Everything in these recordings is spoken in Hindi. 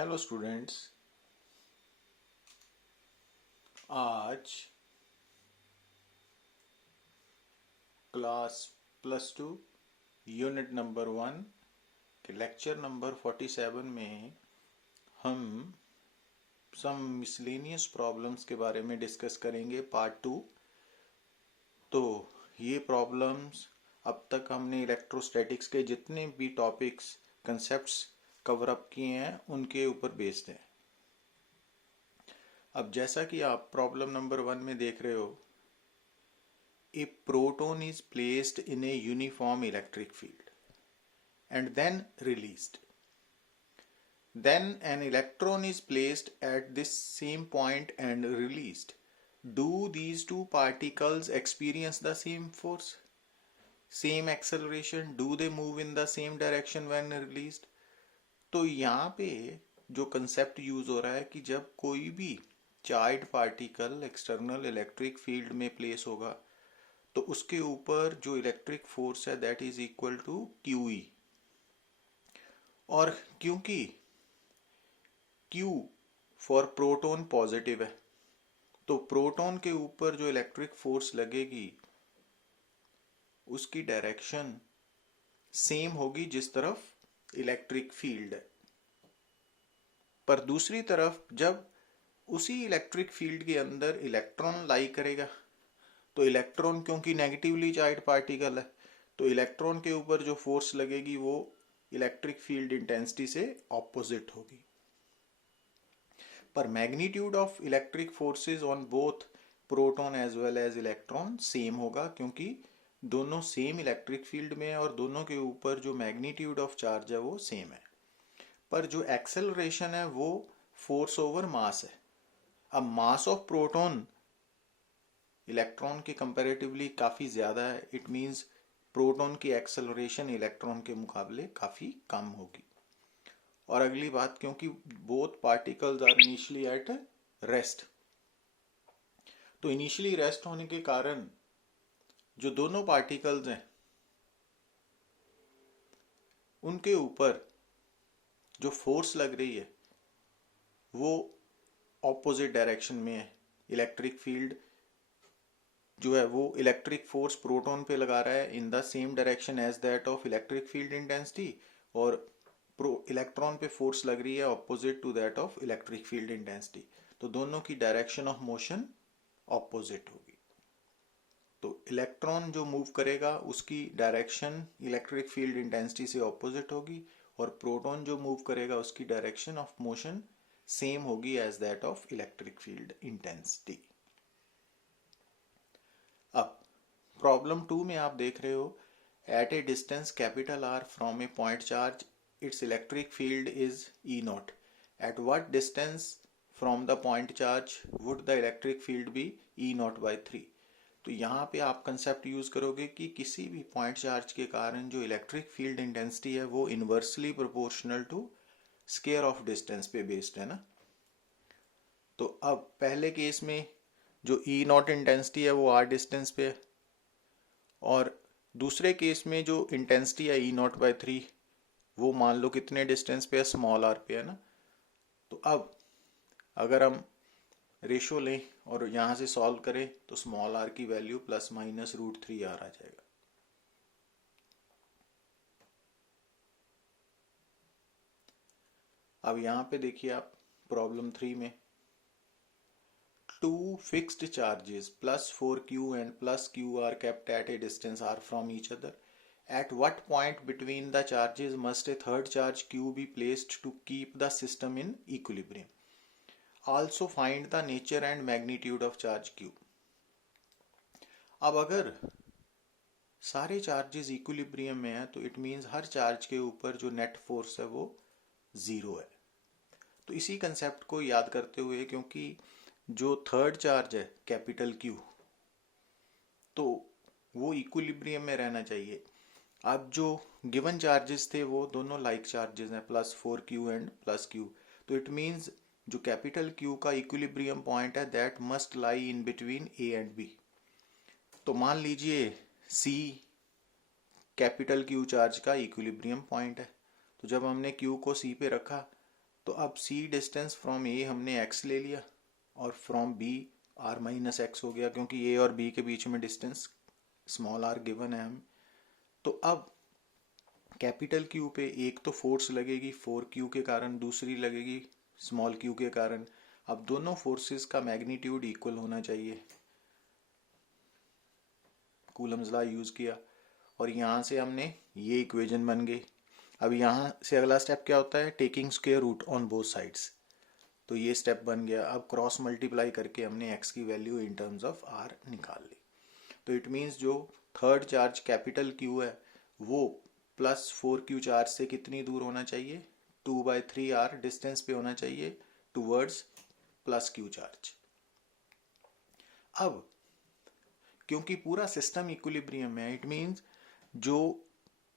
Hello students. आज क्लास +2 यूनिट नंबर 1 के लेक्चर नंबर 47 में हम सम मिसलेनियस प्रॉब्लम्स के बारे में डिस्कस करेंगे पार्ट 2। तो ये प्रॉब्लम्स अब तक हमने इलेक्ट्रोस्टैटिक्स के जितने भी टॉपिक्स कंसेप्ट्स कवर अप किए हैं उनके ऊपर बेस्ड हैं। अब जैसा कि आप प्रॉब्लम नंबर 1 में देख रहे हो, a proton is placed in a uniform electric field and then released. Then an electron is placed at this same point and released. Do these two particles experience the same force, same acceleration? Do they move in the same direction when released? तो यहाँ पे जो कंसेप्ट यूज हो रहा है कि जब कोई भी charge particle external electric field में प्लेस होगा तो उसके ऊपर जो इलेक्ट्रिक फोर्स है that is equal to Q E. और क्योंकि क्यू फॉर प्रोटॉन पॉजिटिव है तो प्रोटॉन के ऊपर जो इलेक्ट्रिक फोर्स लगेगी उसकी डायरेक्शन सेम होगी जिस तरफ इलेक्ट्रिक फील्ड है। पर दूसरी तरफ जब उसी इलेक्ट्रिक फील्ड के अंदर इलेक्ट्रॉन लाई करेगा तो इलेक्ट्रॉन क्योंकि नेगेटिवली चार्ज पार्टिकल है तो इलेक्ट्रॉन के ऊपर जो फोर्स लगेगी वो इलेक्ट्रिक फील्ड इंटेंसिटी से ऑपोजिट होगी। पर magnitude of electric forces on both proton as well as electron same होगा क्योंकि दोनों सेम इलेक्ट्रिक फील्ड में है और दोनों के ऊपर जो मैग्नीट्यूड ऑफ चार्ज है वो सेम है। पर जो एक्सेलरेशन है वो फोर्स ओवर मास है। अब मास ऑफ प्रोटॉन इलेक्ट्रॉन के कंपैरेटिवली काफ़ी ज़्यादा है। इट मीन्स प्रोटॉन की एक्सेलरेशन इलेक्ट्रॉन के मुकाबले काफ़ी कम होगी। और अगली बात, क्योंकि both particles are initially at rest, तो इनिशियली रेस्ट होने के कारण जो दोनों पार्टिकल्स हैं उनके ऊपर जो फोर्स लग रही है वो ऑपोजिट डायरेक्शन में है। इलेक्ट्रिक फील्ड जो है वो इलेक्ट्रिक फोर्स प्रोटॉन पे लगा रहा है in the same direction as that of electric field intensity, और इलेक्ट्रॉन पे फोर्स लग रही है opposite to that of electric field intensity. तो दोनों की डायरेक्शन ऑफ मोशन ऑपोजिट होगी। तो इलेक्ट्रॉन जो मूव करेगा उसकी डायरेक्शन इलेक्ट्रिक फील्ड इंटेंसिटी से ऑपोजिट होगी और प्रोटॉन जो मूव करेगा उसकी डायरेक्शन ऑफ मोशन सेम होगी as that of electric field intensity. अब प्रॉब्लम 2 में आप देख रहे हो, at a distance capital R from a point charge its electric field is E naught. At what distance from the point charge would the electric field be E naught by 3। तो यहाँ पे आप कंसेप्ट यूज करोगे कि किसी भी पॉइंट चार्ज के कारण जो इलेक्ट्रिक फील्ड इंटेंसिटी है वो inversely proportional to square of distance पे बेस्ड है ना। तो अब पहले केस में जो ई नॉट इंटेंसिटी है वो आर डिस्टेंस पे है और दूसरे केस में जो इंटेंसिटी है ई नॉट बाई 3 वो मान लो कितने डिस्टेंस पे है, स्मॉल आर पे है ना। तो अब अगर हम रेशो लें और यहाँ से सॉल्व करें तो स्मॉल आर की वैल्यू ±√3 आर आ जाएगा। अब यहाँ पे देखिए आप प्रॉब्लम 3 में two fixed charges +4q and +q are kept at a distance r from each other. At what point between the charges must a third charge q be placed to keep the system in equilibrium? Also find the nature and magnitude of charge q. अब अगर सारे चार्जेस इक्विलिब्रियम में है तो इट मीन्स हर चार्ज के ऊपर जो नेट फोर्स है वो ज़ीरो है। तो इसी कंसेप्ट को याद करते हुए, क्योंकि जो थर्ड चार्ज है कैपिटल क्यू तो वो इक्विलिब्रियम में रहना चाहिए। अब जो गिवन चार्जेस थे वो दोनों लाइक चार्जेस हैं, +4q एंड +q। तो इट मीन्स जो कैपिटल क्यू का इक्विलिब्रियम पॉइंट है that must lie in between A and B. तो मान लीजिए सी कैपिटल क्यू चार्ज का इक्विलिब्रियम पॉइंट है। तो जब हमने क्यू को सी पे रखा तो अब c डिस्टेंस फ्रॉम a हमने x ले लिया और from b r minus x हो गया, क्योंकि a और b के बीच में डिस्टेंस स्मॉल r गिवन है हम। तो अब कैपिटल क्यू पे एक तो फोर्स लगेगी 4q के कारण, दूसरी लगेगी स्मॉल q के कारण। अब दोनों फोर्सेस का मैग्नीट्यूड इक्वल होना चाहिए। कूलम्स लॉ यूज किया और यहाँ से हमने ये इक्वेशन बन गई। अब यहाँ से अगला स्टेप क्या होता है, taking square root on both sides. तो ये स्टेप बन गया। अब क्रॉस मल्टीप्लाई करके हमने x की value in terms of r निकाल ली। तो इट मीन्स जो थर्ड चार्ज कैपिटल Q है वो प्लस 4q चार्ज से कितनी दूर होना चाहिए, 2/3r डिस्टेंस पे होना चाहिए टूवर्ड्स प्लस q चार्ज। अब क्योंकि पूरा सिस्टम इक्विलिब्रियम है, इट मीन्स जो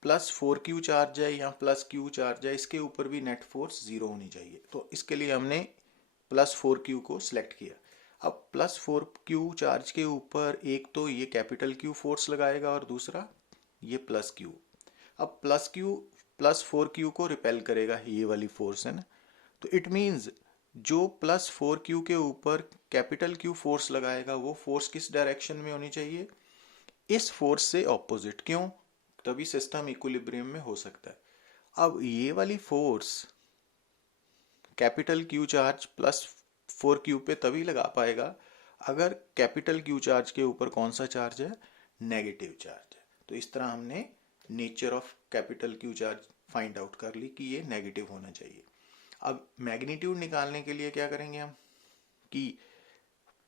प्लस 4q चार्ज है या प्लस q चार्ज है, इसके ऊपर भी नेट फोर्स जीरो होनी चाहिए। तो इसके लिए हमने प्लस 4q को सिलेक्ट किया। अब प्लस 4q चार्ज के ऊपर एक तो ये कैपिटल Q फोर्स लगाएगा और दूसरा ये प्लस q। अब प्लस 4q को रिपेल करेगा, ये वाली फोर्स है ना। तो इट मीन्स जो प्लस 4q के ऊपर कैपिटल Q फोर्स लगाएगा वो फोर्स किस डायरेक्शन में होनी चाहिए, इस फोर्स से ऑपोजिट। क्यों, तभी सिस्टम इक्विलिब्रियम में हो सकता है। अब ये वाली force capital Q charge plus 4q पे तभी लगा पाएगा अगर कैपिटल Q चार्ज के ऊपर कौन सा चार्ज है, नेगेटिव चार्ज है। तो इस तरह हमने nature of capital Q charge find out कर ली कि ये नेगेटिव होना चाहिए। अब मैग्नीट्यूड निकालने के लिए क्या करेंगे हम कि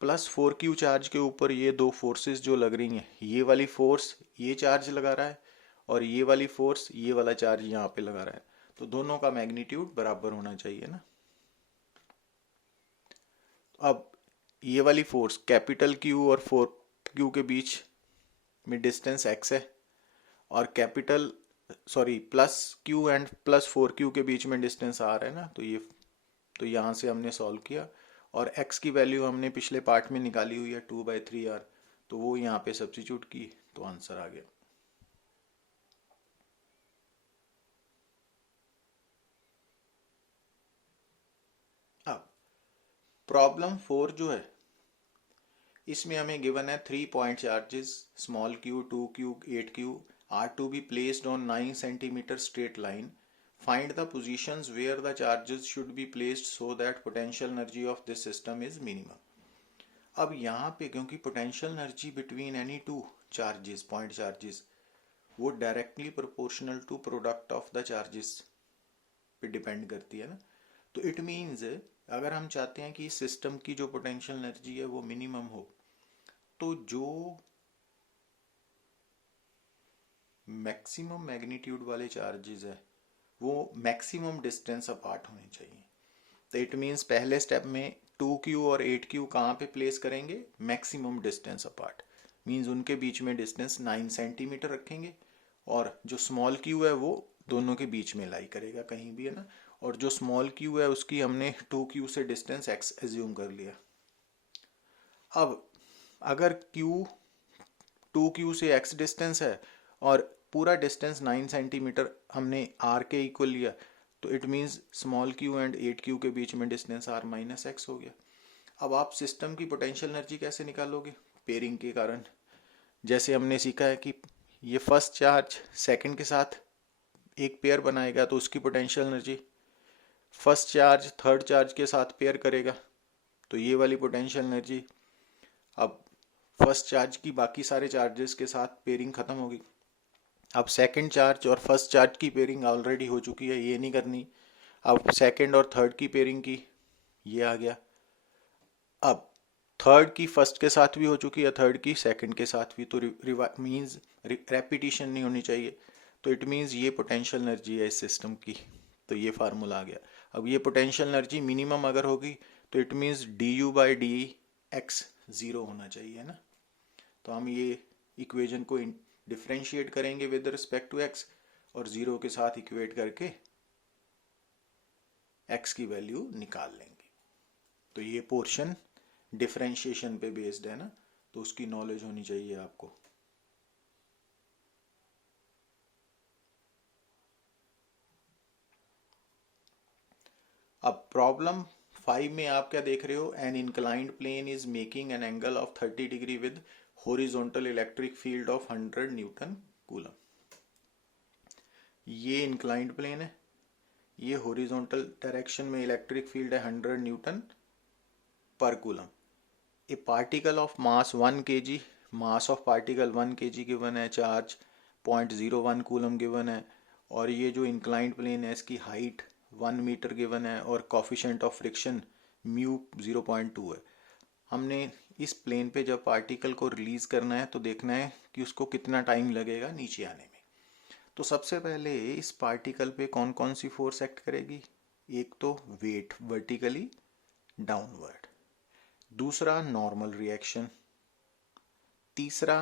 प्लस 4q चार्ज के ऊपर ये दो फोर्सेस जो लग रही हैं, ये वाली फोर्स ये चार्ज लगा रहा है और ये वाली फोर्स ये वाला चार्ज यहाँ पे लगा रहा है, तो दोनों का मैग्नीट्यूड बराबर होना चाहिए ना। अब ये वाली फोर्स कैपिटल Q और 4q के बीच में डिस्टेंस x है और plus q and plus 4q के बीच में डिस्टेंस r है ना। तो यहाँ से हमने सॉल्व किया और x की वैल्यू हमने पिछले पार्ट में निकाली हुई है 2/3r, तो वो यहाँ पे सब्स्टिट्यूट की तो आंसर आ गया। अब प्रॉब्लम 4 जो है इसमें हमें गिवन है 3 point charges small q, 2q, 8q are to be placed on 9 centimeter straight line. Find the positions where the charges should be placed so that potential energy of this system is minimum. अब यहाँ पे क्योंकि potential energy between any two charges point charges वो directly proportional to product of the charges पे डिपेंड करती है ना। तो इट मीन्स अगर हम चाहते हैं कि सिस्टम की जो पोटेंशियल एनर्जी है वो मिनिमम हो, तो जो मैक्सिमम मैग्नीट्यूड वाले चार्जेस है वो मैक्सिमम डिस्टेंस अपार्ट होने चाहिए। तो इट मीन्स पहले स्टेप में 2q और 8q कहाँ पे प्लेस करेंगे, मैक्सिमम डिस्टेंस अपार्ट। मीन्स उनके बीच में डिस्टेंस 9 सेंटीमीटर रखेंगे और जो स्मॉल q है वो दोनों के बीच में लाई करेगा कहीं भी, है ना। और जो स्मॉल q है उसकी हमने 2q से डिस्टेंस x एज्यूम कर लिया। अब अगर q 2q से x डिस्टेंस है और पूरा डिस्टेंस 9 सेंटीमीटर हमने r के इक्वल लिया, तो it means small q and 8q के बीच में डिस्टेंस r माइनस एक्स हो गया। अब आप सिस्टम की पोटेंशियल एनर्जी कैसे निकालोगे, पेयरिंग के कारण। जैसे हमने सीखा है कि ये फर्स्ट चार्ज सेकंड के साथ एक पेयर बनाएगा तो उसकी potential energy, first charge third charge के साथ पेयर करेगा तो ये वाली पोटेंशियल एनर्जी। अब फर्स्ट चार्ज की बाकी सारे चार्जेस के साथ पेयरिंग खत्म होगी। अब सेकंड चार्ज और फर्स्ट चार्ज की पेयरिंग ऑलरेडी हो चुकी है, ये नहीं करनी। अब सेकंड और थर्ड की पेयरिंग की, ये आ गया। अब थर्ड की फर्स्ट के साथ भी हो चुकी है, थर्ड की सेकंड के साथ भी, तो मीन्स रेपिटेशन नहीं होनी चाहिए। तो इट मीन्स ये पोटेंशियल एनर्जी है इस सिस्टम की, तो ये फार्मूला आ गया। अब ये पोटेंशियल एनर्जी मिनिमम अगर होगी तो इट मीन्स du/dx जीरो होना चाहिए ना। तो हम ये इक्वेशन को डिफ्रेंशिएट करेंगे विद रिस्पेक्ट टू x और जीरो के साथ इक्वेट करके x की वैल्यू निकाल लेंगे। तो ये पोर्शन डिफरेंशिएशन पे बेस्ड है ना, तो उसकी नॉलेज होनी चाहिए आपको। अब प्रॉब्लम 5 में आप क्या देख रहे हो, an inclined plane is making an angle of 30 degree with horizontal electric field of 100 newton coulomb. ये इंक्लाइंड प्लेन है, ये हॉरिजॉन्टल डायरेक्शन में इलेक्ट्रिक फील्ड है 100 न्यूटन पर coulomb. A particle of mass 1 kg, mass of particle 1 kg given है, चार्ज 0.01 कूलम गिवन है, और ये जो इंक्लाइंड प्लेन है इसकी हाइट 1 मीटर गिवन है और कोफिशिएंट ऑफ फ्रिक्शन म्यू 0.2 है। हमने इस प्लेन पे जब पार्टिकल को रिलीज करना है तो देखना है कि उसको कितना टाइम लगेगा नीचे आने में। तो सबसे पहले इस पार्टिकल पे कौन कौन सी फोर्स एक्ट करेगी, एक तो वेट वर्टिकली डाउनवर्ड, दूसरा नॉर्मल रिएक्शन, तीसरा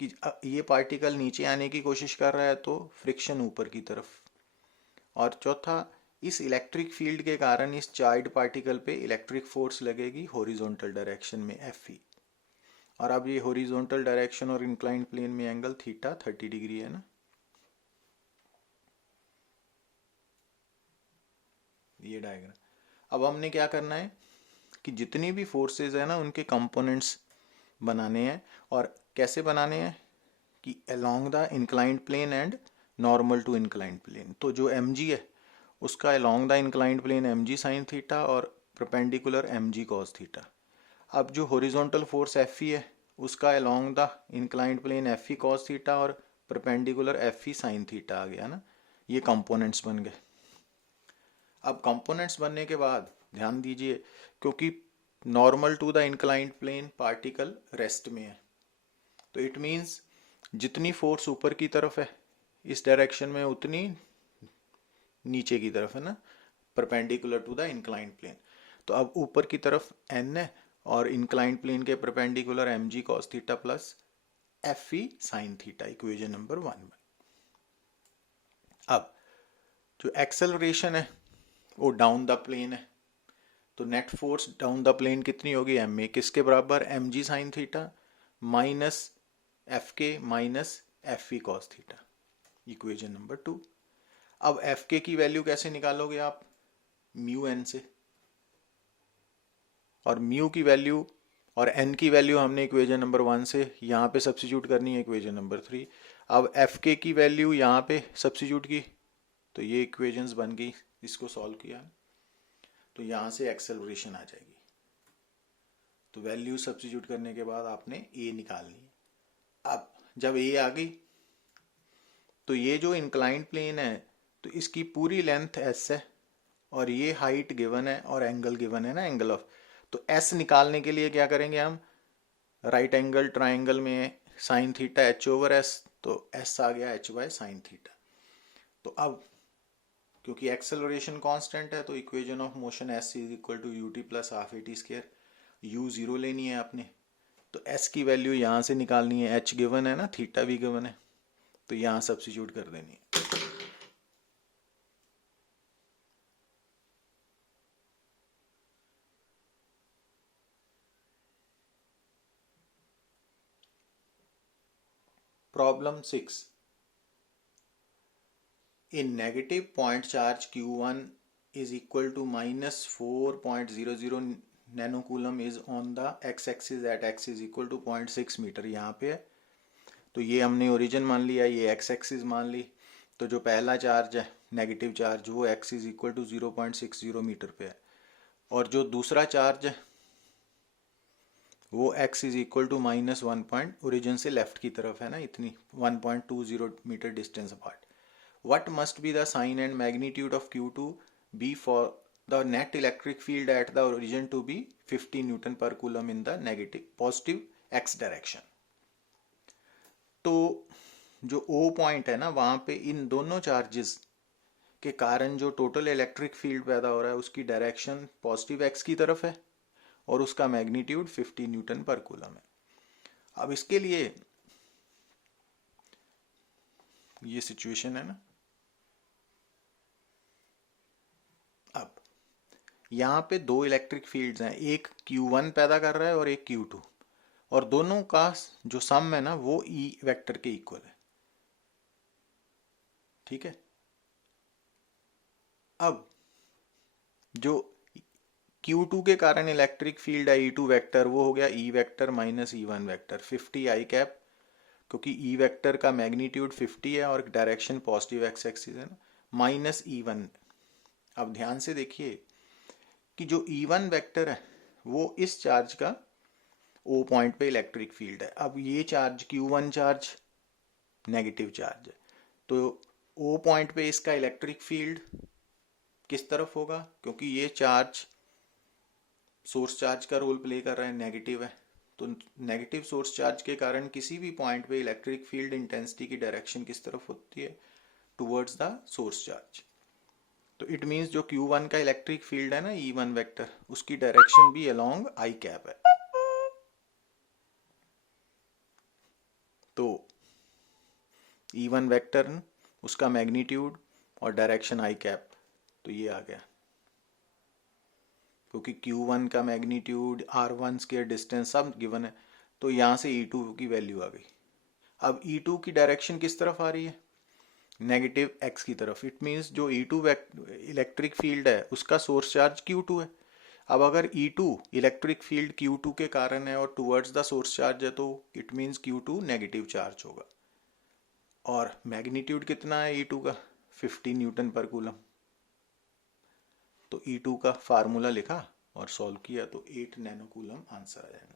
कि ये पार्टिकल नीचे आने की कोशिश कर रहा है तो फ्रिक्शन ऊपर की तरफ, और चौथा इस इलेक्ट्रिक फील्ड के कारण इस चार्ज्ड पार्टिकल पे इलेक्ट्रिक फोर्स लगेगी हॉरिजॉन्टल डायरेक्शन में Fe। और अब ये हॉरिजॉन्टल डायरेक्शन और इंक्लाइंड प्लेन में एंगल थीटा 30 डिग्री है ना। ये डायग्राम, अब हमने क्या करना है कि जितनी भी फोर्सेस है ना उनके कंपोनेंट्स बनाने हैं, और कैसे बनाने हैं कि along the inclined plane and normal to inclined plane. तो जो mg है उसका along the inclined plane mg sine theta और परपेंडिकुलर mg कॉस थीटा। अब जो हॉरिजॉन्टल फोर्स Fe है उसका along the inclined plane Fe cos theta और परपेंडिकुलर Fe साइन थीटा आ गया ना। ये कंपोनेंट्स बन गए। अब कंपोनेंट्स बनने के बाद ध्यान दीजिए, क्योंकि normal to the inclined plane particle rest में है, तो इट मीन्स जितनी फोर्स ऊपर की तरफ है इस डायरेक्शन में उतनी नीचे की तरफ है ना, perpendicular to the inclined plane. तो अब ऊपर की तरफ n है और इंक्लाइंड प्लेन के perpendicular mg cos theta plus Fe sin theta, equation number 1। अब जो एक्सेलरेशन है वो डाउन द प्लेन है, तो net force down the plane कितनी होगी, ma किसके बराबर, mg sine theta minus Fk minus Fe cos theta, equation number 2। अब Fk की वैल्यू कैसे निकालोगे आप, म्यू एन से, और म्यू की वैल्यू और एन की वैल्यू हमने इक्वेशन नंबर 1 से यहाँ पे सब्स्टिट्यूट करनी है, इक्वेशन नंबर 3। अब Fk की वैल्यू यहाँ पे सब्स्टिट्यूट की तो ये इक्वेशंस बन गई, इसको सॉल्व किया तो यहाँ से एक्सेलरेशन आ जाएगी। तो वैल्यू सब्स्टिट्यूट करने के बाद आपने ए निकालनी है। अब जब ए आ गई तो ये जो इंक्लाइंड प्लेन है तो इसकी पूरी लेंथ एस है और ये हाइट गिवन है और एंगल गिवन है ना, एंगल ऑफ। तो एस निकालने के लिए क्या करेंगे हम, राइट एंगल ट्राइंगल में sine theta H over S, तो एस आ गया एच बाय साइन थीटा। तो अब क्योंकि एक्सेलरेशन कांस्टेंट है तो equation of motion s is equal to u t plus half a t square, u zero लेनी है आपने, तो एस की वैल्यू यहाँ से निकालनी है, एच गिवन है ना, थीटा भी गिवन है, तो यहाँ सब्स्टिट्यूट कर देनी है। Problem 6, a negative point charge q1 is equal to minus 4.00 nanocoulomb is on the x-axis at x is equal to 0.6 metre यहाँ पे है। तो ये हमने ओरिजिन मान लिया, ये x एक्सिस मान ली। तो जो पहला चार्ज है नेगेटिव चार्ज वो x is equal to 0.60 metre पे है, और जो दूसरा चार्ज है वो x is equal to minus 1 point, origin से लेफ्ट की तरफ है ना, इतनी 1.20 metre distance apart. What must be the sign and magnitude of Q2 be for the net electric field at the origin to be 50 Newton per coulomb in the negative positive x direction? तो जो O पॉइंट है ना वहां पे इन दोनों चार्जेस के कारण जो टोटल इलेक्ट्रिक फील्ड पैदा हो रहा है उसकी डायरेक्शन पॉजिटिव x की तरफ है और उसका मैग्नीट्यूड 50 न्यूटन पर कूलम है। अब इसके लिए ये सिचुएशन है ना, अब यहाँ पे दो इलेक्ट्रिक फील्ड्स हैं, एक Q1 पैदा कर रहा है और एक Q2, और दोनों का जो सम है ना वो E वेक्टर के इक्वल है, ठीक है। अब जो Q2 के कारण इलेक्ट्रिक फील्ड है E2 वेक्टर, वो हो गया E vector minus E1 vector 50 आई कैप, क्योंकि E वेक्टर का मैग्नीट्यूड 50 है और डायरेक्शन पॉजिटिव एक्स एक्सिस है ना, माइनस E1। अब ध्यान से देखिए कि जो E1 वेक्टर है वो इस चार्ज का O पॉइंट पे इलेक्ट्रिक फील्ड है। अब ये charge Q1 charge negative charge है, तो O पॉइंट पे इसका इलेक्ट्रिक फील्ड किस तरफ होगा, क्योंकि ये चार्ज सोर्स चार्ज का रोल प्ले कर रहा है, नेगेटिव है, तो नेगेटिव सोर्स चार्ज के कारण किसी भी पॉइंट पे इलेक्ट्रिक फील्ड इंटेंसिटी की डायरेक्शन किस तरफ होती है, टुवर्ड्स द सोर्स चार्ज। तो इट मीन्स जो Q1 का इलेक्ट्रिक फील्ड है ना E1 वेक्टर, उसकी डायरेक्शन भी अलोंग आई कैप है। तो E1 वेक्टर, उसका मैग्नीट्यूड और डायरेक्शन आई कैप, तो ये आ गया, क्योंकि Q1 का मैग्नीट्यूड R1 स्क्वायर डिस्टेंस सब गिवन है, तो यहाँ से E2 की वैल्यू आ गई। अब E2 की डायरेक्शन किस तरफ आ रही है, नेगेटिव एक्स की तरफ। इट मीन्स जो E2 इलेक्ट्रिक फील्ड है उसका सोर्स चार्ज Q2 है। अब अगर E2 इलेक्ट्रिक फील्ड Q2 के कारण है और टुवर्ड्स द सोर्स चार्ज है, तो it means Q2 negative charge होगा। और मैग्नीट्यूड कितना है E2 का, 50 न्यूटन पर कूलम। तो E2 का फार्मूला लिखा और सॉल्व किया तो 8 नैनो कूलम आंसर आ जाएगा।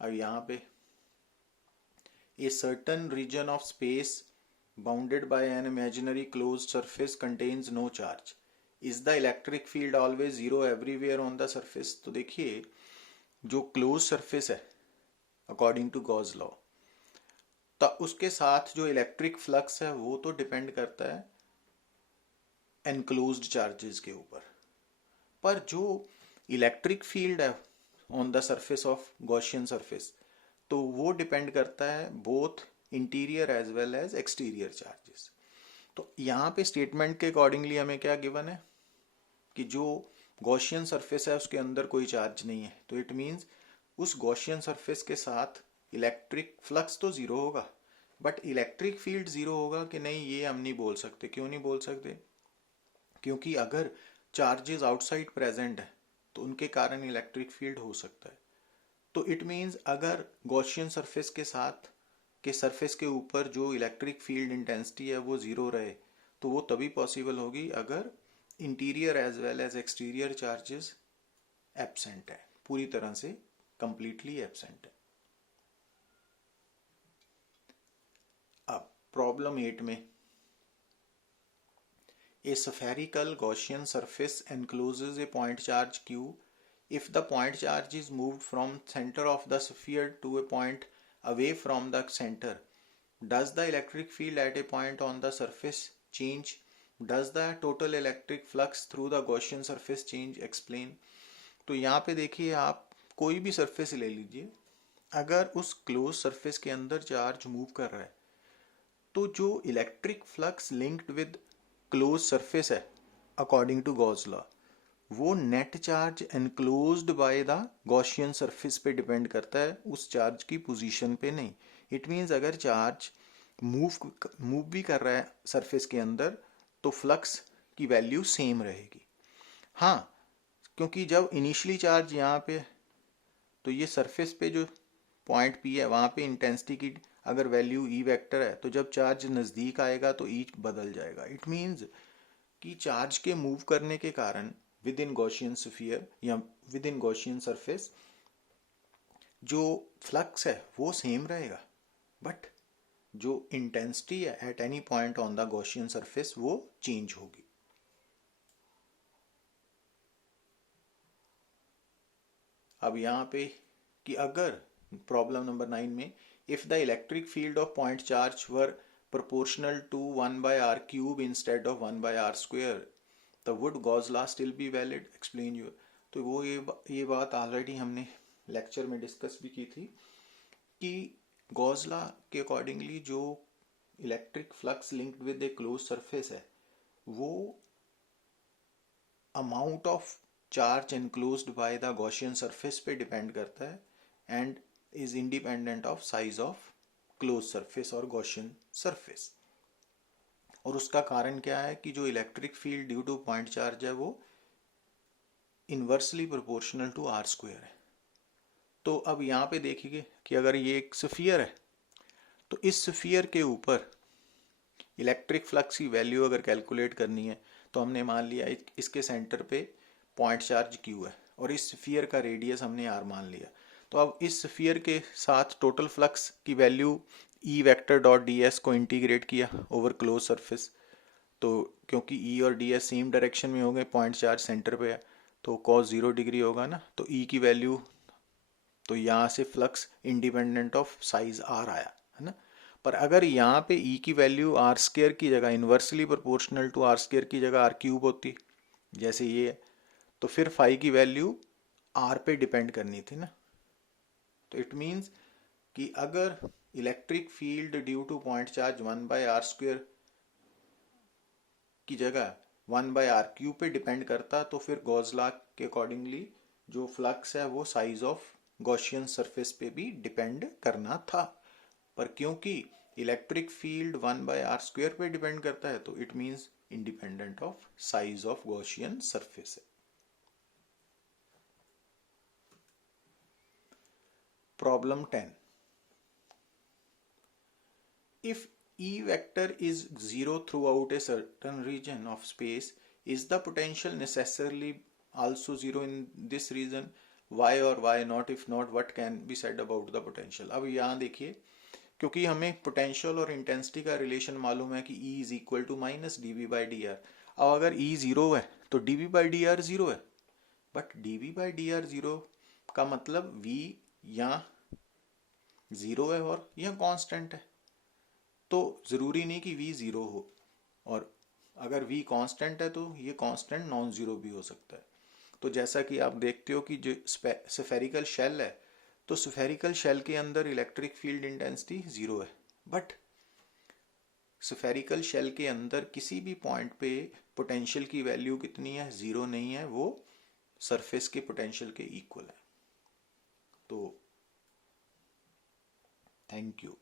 अब यहाँ पे a certain region of space bounded by an imaginary closed surface contains no charge. Is the electric field always zero everywhere on the surface? तो देखिए जो क्लोज सरफेस है अकॉर्डिंग टू गॉस लॉ, तो उसके साथ जो इलेक्ट्रिक फ्लक्स है वो तो डिपेंड करता है एनक्लोज्ड चार्जेस के ऊपर, पर जो इलेक्ट्रिक फील्ड है on the surface of Gaussian surface, तो वो डिपेंड करता है both interior as well as exterior charges. तो यहाँ पे स्टेटमेंट के अकॉर्डिंगली हमें क्या गिवन है कि जो गॉसियन सरफेस है उसके अंदर कोई चार्ज नहीं है, तो इट मीन्स उस गॉसियन सरफेस के साथ इलेक्ट्रिक फ्लक्स तो जीरो होगा, बट इलेक्ट्रिक फील्ड जीरो होगा कि नहीं ये हम नहीं बोल सकते। क्यों नहीं बोल सकते, क्योंकि अगर चार्जेस आउटसाइड प्रेजेंट है तो उनके कारण इलेक्ट्रिक फील्ड हो सकता है। तो इट मीन्स अगर गॉसियन सरफेस के साथ के सरफेस के ऊपर जो इलेक्ट्रिक फील्ड इंटेंसिटी है वो जीरो रहे, तो वो तभी पॉसिबल होगी अगर interior as well as exterior charges absent है, पूरी तरह से कंप्लीटली एब्सेंट है। अब प्रॉब्लम 8 में a spherical Gaussian surface encloses a point charge q. If the point charge is moved from center of the sphere to a point away from the center, does the electric field at a point on the surface change? Does the total electric flux through the Gaussian surface change? Explain. तो यहाँ पे देखिए, आप कोई भी सरफेस ले लीजिए, अगर उस क्लोज सरफेस के अंदर चार्ज मूव कर रहा है तो जो electric flux linked with close surface है अकॉर्डिंग टू गॉस लॉ, वो net charge enclosed by the Gaussian surface पे डिपेंड करता है, उस चार्ज की पोजीशन पे नहीं। इट मीन्स अगर चार्ज मूव भी कर रहा है सरफेस के अंदर तो फ्लक्स की वैल्यू सेम रहेगी। हाँ, क्योंकि जब इनिशियली चार्ज यहाँ पे, तो ये सरफेस पे जो पॉइंट पी है वहाँ पे इंटेंसिटी की अगर वैल्यू ई वेक्टर है, तो जब चार्ज नज़दीक आएगा तो ई बदल जाएगा। इट मीन्स कि चार्ज के मूव करने के कारण विद इन गॉसियन स्फीयर या विद इन गॉसियन सरफेस जो फ्लक्स है वो सेम रहेगा, बट जो इंटेंसिटी है at any point on the Gaussian surface वो चेंज होगी। अब यहाँ पे कि अगर प्रॉब्लम नंबर 9 में if the electric field of point charge were proportional to 1 by r cube instead of 1 by r square, the would Gauss law still be valid? Explain your। तो वो ये बात ऑलरेडी हमने लेक्चर में डिस्कस भी की थी कि गॉस लॉ के अकॉर्डिंगली जो electric flux linked with a close surface है वो amount of charge enclosed by the Gaussian surface पे डिपेंड करता है and is independent of size of close surface और गॉसियन सरफेस। और उसका कारण क्या है कि जो electric field due to point charge है वो inversely proportional to r square है। तो अब यहाँ पे देखिए कि अगर ये एक स्फीयर है तो इस स्फीयर के ऊपर इलेक्ट्रिक फ्लक्स की वैल्यू अगर कैलकुलेट करनी है तो हमने मान लिया इसके सेंटर पे पॉइंट चार्ज क्यू है और इस स्फीयर का रेडियस हमने आर मान लिया। तो अब इस स्फीयर के साथ टोटल फ्लक्स की value E vector dot D S को इंटीग्रेट किया ओवर क्लोज सरफेस। तो क्योंकि ई और डी एस सेम डायरेक्शन में हो गए, पॉइंट चार्ज सेंटर पे है, तो कॉस 0 डिग्री होगा ना, तो ई की वैल्यू, तो यहाँ से flux independent of size r आया है ना। पर अगर यहाँ पे ई की वैल्यू आर स्क्वायर की जगह inversely proportional to r square की जगह आर क्यूब होती, जैसे ये है, तो फिर फाई की वैल्यू आर पे डिपेंड करनी थी ना। तो इट मीन्स कि अगर electric field due to point charge 1/r² की जगह 1/r³ पे डिपेंड करता तो फिर गॉस लॉ के अकॉर्डिंगली जो फ्लक्स है वो साइज ऑफ गॉसियन सरफेस पे भी डिपेंड करना था। पर क्योंकि इलेक्ट्रिक फील्ड 1/r² पे डिपेंड करता है तो it means independent of size of Gaussian surface है। Problem 10, if E vector is 0 throughout a certain region of space, is the potential necessarily also 0 in this region? Why or why not? If not, what can be said about the potential? अब यहाँ देखिए, क्योंकि हमें पोटेंशियल और इंटेंसिटी का रिलेशन मालूम है कि E is equal to minus d v by d r. अब अगर E 0 है तो d v by d r 0 है, but d v by d r 0 का मतलब V यहाँ 0 है और यह कांस्टेंट है, तो ज़रूरी नहीं कि v 0 हो, और अगर v कांस्टेंट है तो ये कांस्टेंट नॉन ज़ीरो भी हो सकता है। तो जैसा कि आप देखते हो कि जो स्फेरिकल शेल है, तो स्फेरिकल शेल के अंदर इलेक्ट्रिक फील्ड इंटेंसिटी 0 है, बट स्फेरिकल शेल के अंदर किसी भी पॉइंट पे पोटेंशियल की वैल्यू कितनी है, 0 नहीं है, वो सरफेस के पोटेंशियल के इक्वल है। तो थैंक यू।